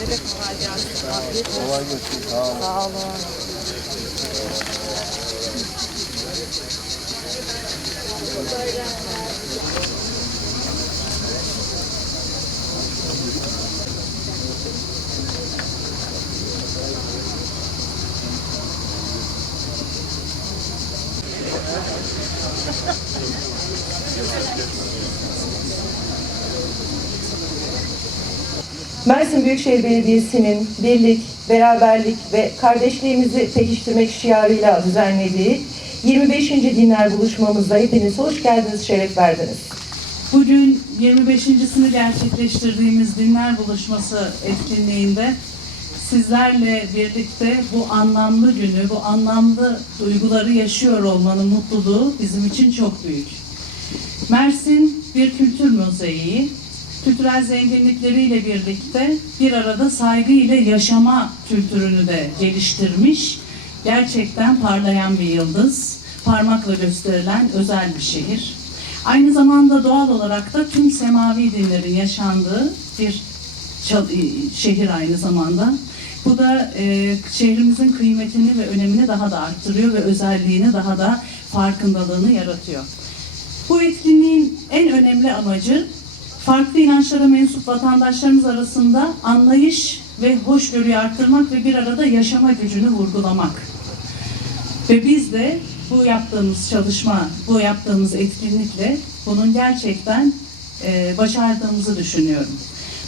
Bebek faciası. Afiyet olsun. Kolay gelsin. Sağ olun. Sağ olun. Mersin Büyükşehir Belediyesi'nin birlik, beraberlik ve kardeşliğimizi pekiştirmek şiarıyla düzenlediği 25. dinler buluşmamızda hepiniz hoş geldiniz, şeref verdiniz. Bugün 25.sini gerçekleştirdiğimiz Dinler Buluşması etkinliğinde sizlerle birlikte bu anlamlı günü, bu anlamlı duyguları yaşıyor olmanın mutluluğu bizim için çok büyük. Mersin bir kültür müzeyi, kültürel zenginlikleriyle birlikte bir arada saygı ile yaşama kültürünü de geliştirmiş. Gerçekten parlayan bir yıldız, parmakla gösterilen özel bir şehir. Aynı zamanda doğal olarak da tüm semavi dinlerin yaşandığı bir e, şehir aynı zamanda. Bu da e, şehrimizin kıymetini ve önemini daha da arttırıyor ve özelliğini daha da farkındalığını yaratıyor. Bu etkinliğin en önemli amacı farklı inançlara mensup vatandaşlarımız arasında anlayış ve hoşgörüyü arttırmak ve bir arada yaşama gücünü vurgulamak. Ve biz de bu yaptığımız çalışma, bu yaptığımız etkinlikle bunun gerçekten e, başardığımızı düşünüyorum.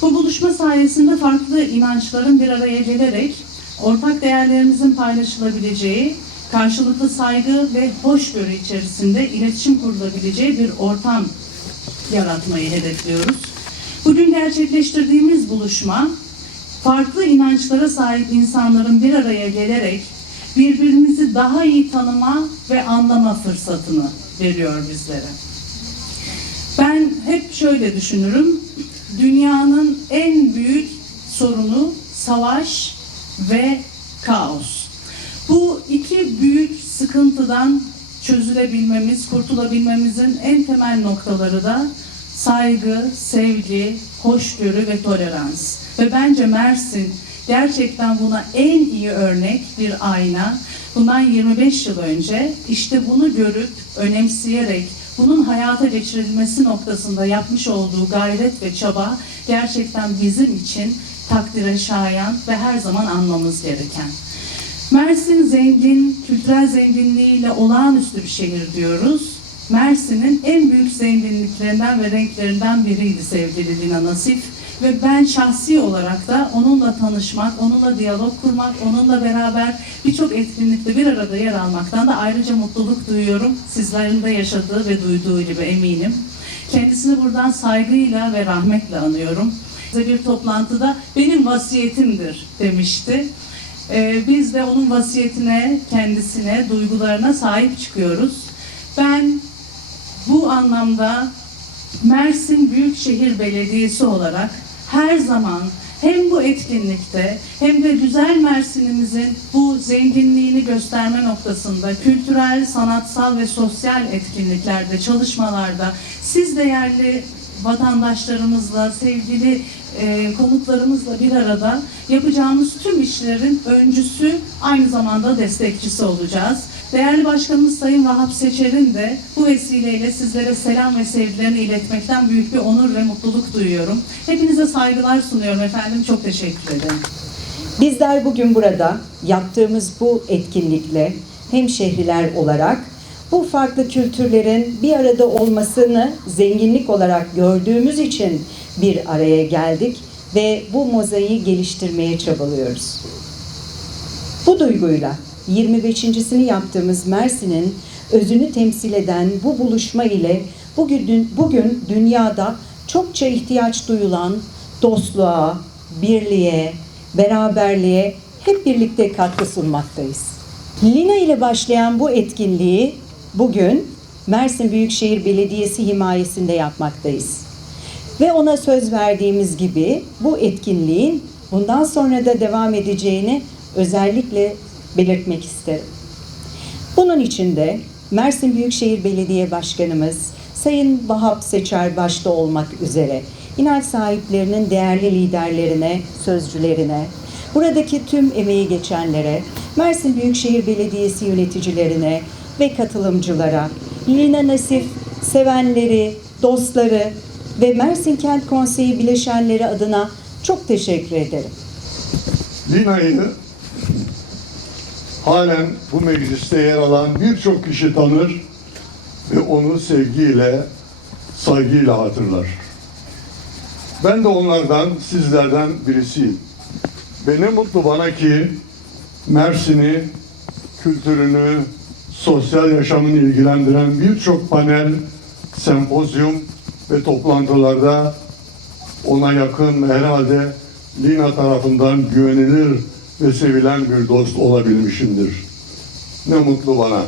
Bu buluşma sayesinde farklı inançların bir araya gelerek ortak değerlerimizin paylaşılabileceği, karşılıklı saygı ve hoşgörü içerisinde iletişim kurulabileceği bir ortam yaratmayı hedefliyoruz. Bugün gerçekleştirdiğimiz buluşma farklı inançlara sahip insanların bir araya gelerek birbirimizi daha iyi tanıma ve anlama fırsatını veriyor bizlere. Ben hep şöyle düşünürüm. Dünyanın en büyük sorunu savaş ve kaos. Bu iki büyük sıkıntıdan çözülebilmemiz, kurtulabilmemizin en temel noktaları da saygı, sevgi, hoşgörü ve tolerans. Ve bence Mersin gerçekten buna en iyi örnek bir ayna. Bundan 25 yıl önce işte bunu görüp önemseyerek bunun hayata geçirilmesi noktasında yapmış olduğu gayret ve çaba gerçekten bizim için takdire şayan ve her zaman anmamız gereken. Mersin zengin, kültürel zenginliğiyle olağanüstü bir şehir diyoruz. Mersin'in en büyük zenginliklerinden ve renklerinden biriydi sevgili Lina Nasif. Ve ben şahsi olarak da onunla tanışmak, onunla diyalog kurmak, onunla beraber birçok etkinlikte bir arada yer almaktan da ayrıca mutluluk duyuyorum. Sizlerin de yaşadığı ve duyduğu gibi eminim. Kendisini buradan saygıyla ve rahmetle anıyorum. Bir toplantıda benim vasiyetimdir demişti. Ee, biz de onun vasiyetine, kendisine, duygularına sahip çıkıyoruz. Ben bu anlamda Mersin Büyükşehir Belediyesi olarak her zaman hem bu etkinlikte hem de güzel Mersin'imizin bu zenginliğini gösterme noktasında kültürel, sanatsal ve sosyal etkinliklerde, çalışmalarda siz değerli vatandaşlarımızla, sevgili e, konuklarımızla bir arada yapacağımız tüm işlerin öncüsü aynı zamanda destekçisi olacağız. Değerli Başkanımız Sayın Vahap Seçer'in de bu vesileyle sizlere selam ve sevgilerini iletmekten büyük bir onur ve mutluluk duyuyorum. Hepinize saygılar sunuyorum efendim. Çok teşekkür ederim. Bizler bugün burada yaptığımız bu etkinlikle hemşehriler olarak bu farklı kültürlerin bir arada olmasını zenginlik olarak gördüğümüz için bir araya geldik ve bu mozaiği geliştirmeye çabalıyoruz. Bu duyguyla 25.sini yaptığımız Mersin'in özünü temsil eden bu buluşma ile bugün, bugün dünyada çokça ihtiyaç duyulan dostluğa, birliğe, beraberliğe hep birlikte katkı sunmaktayız. Lina ile başlayan bu etkinliği bugün Mersin Büyükşehir Belediyesi himayesinde yapmaktayız. Ve ona söz verdiğimiz gibi bu etkinliğin bundan sonra da devam edeceğini özellikle belirtmek isterim. Bunun için de Mersin Büyükşehir Belediye Başkanımız Sayın Vahap Seçer başta olmak üzere inanç sahiplerinin değerli liderlerine, sözcülerine, buradaki tüm emeği geçenlere, Mersin Büyükşehir Belediyesi yöneticilerine ve katılımcılara, Lina Nasif sevenleri, dostları ve Mersin Kent Konseyi bileşenleri adına çok teşekkür ederim. Lina'yı halen bu mecliste yer alan birçok kişi tanır ve onu sevgiyle, saygıyla hatırlar. Ben de onlardan, sizlerden birisiyim. Ve ne mutlu bana ki Mersin'i, kültürünü, sosyal yaşamını ilgilendiren birçok panel, sempozyum ve toplantılarda ona yakın herhalde Lina tarafından güvenilir ve sevilen bir dost olabilmişimdir. Ne mutlu bana.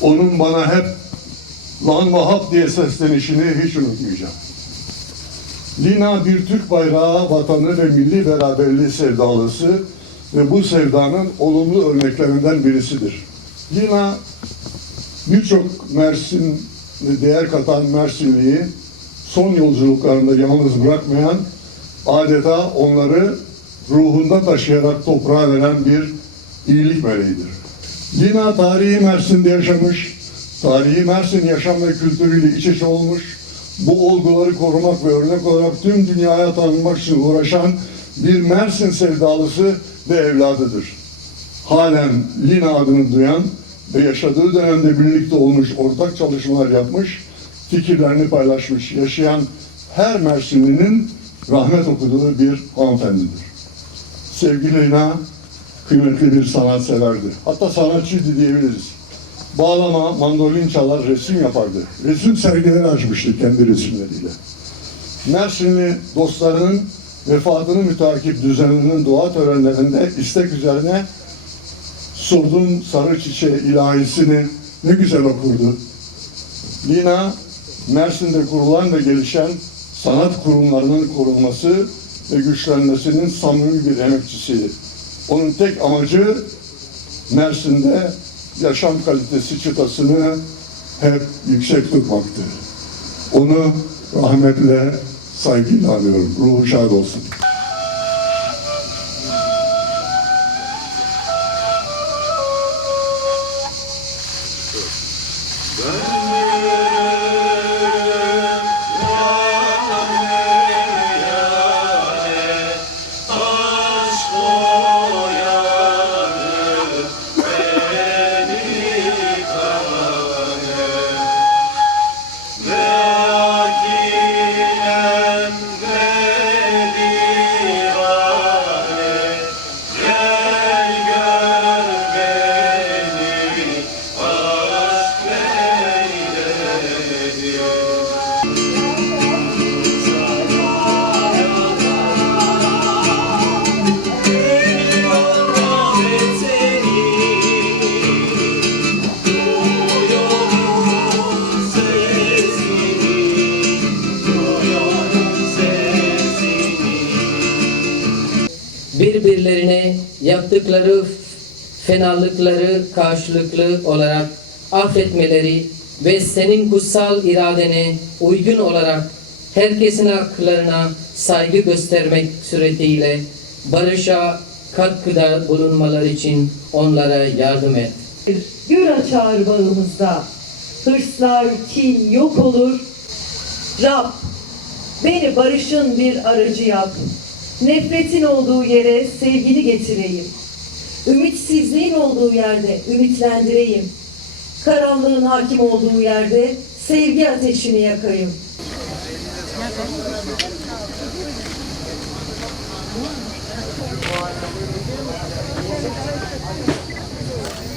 Onun bana hep lan Vahap diye seslenişini hiç unutmayacağım. Lina bir Türk bayrağı, vatanı ve milli beraberliği sevdalısı ve bu sevdanın olumlu örneklerinden birisidir. Lina birçok Mersin değer katan Mersinliyi son yolculuklarında yalnız bırakmayan, adeta onları ruhunda taşıyarak toprağa veren bir iyilik meleğidir. Lina tarihi Mersin'de yaşamış, tarihi Mersin yaşam ve kültürüyle iç içe olmuş, bu olguları korumak ve örnek olarak tüm dünyaya tanınmak için uğraşan bir Mersin sevdalısı ve evladıdır. Halen Lina adını duyan ve yaşadığı dönemde birlikte olmuş, ortak çalışmalar yapmış, fikirlerini paylaşmış, yaşayan her Mersinlinin rahmet okuduğu bir hanımefendidir. Sevgili Lina, kıymetli bir sanatseverdi. Hatta sanatçıydı diyebiliriz. Bağlama, mandolin çalar, resim yapardı. Resim sergileri açmıştı kendi resimleriyle. Mersinli dostlarının vefatını mütakip düzenlenen dua törenlerinde istek üzerine Surdun Sarı Çiçeği ilahisini ne güzel okurdu. Lina, Mersin'de kurulan ve gelişen sanat kurumlarının korunması ve güçlenmesinin samimi bir emekçisiydi. Onun tek amacı Mersin'de yaşam kalitesi çıtasını hep yüksek tutmaktı. Onu rahmetle, saygıyla anıyorum. Ruhu şad olsun. Birbirlerine yaptıkları fenalıkları karşılıklı olarak affetmeleri ve senin kutsal iradene uygun olarak herkesin haklarına saygı göstermek suretiyle barışa katkıda bulunmaları için onlara yardım et. Gür açar bağımızda, hırslar, kin yok olur. Rab, beni barışın bir aracı yap. Nefretin olduğu yere sevgini getireyim. Ümitsizliğin olduğu yerde ümitlendireyim. Karanlığın hakim olduğu yerde sevgi ateşini yakayım.